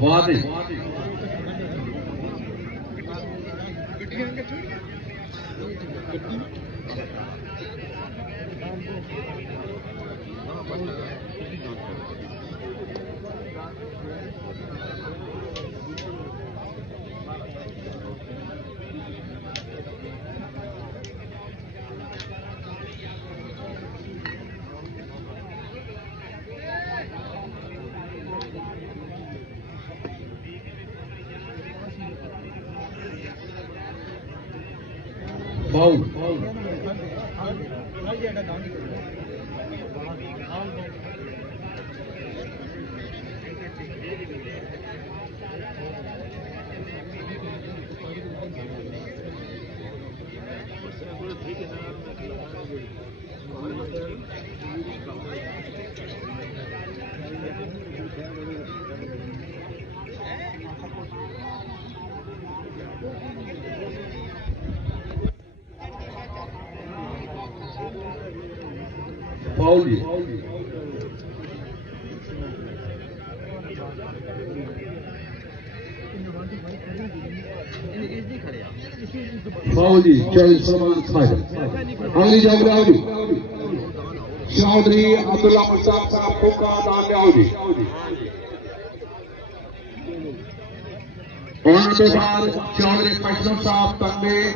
वादे foul foul foul Chaudhary Salman Khan अगली जगह आओगी चौधरी अब्दुल्ला मुश्ताक साहब को का नाम आओगी और चौधरी फैसल साहब तक में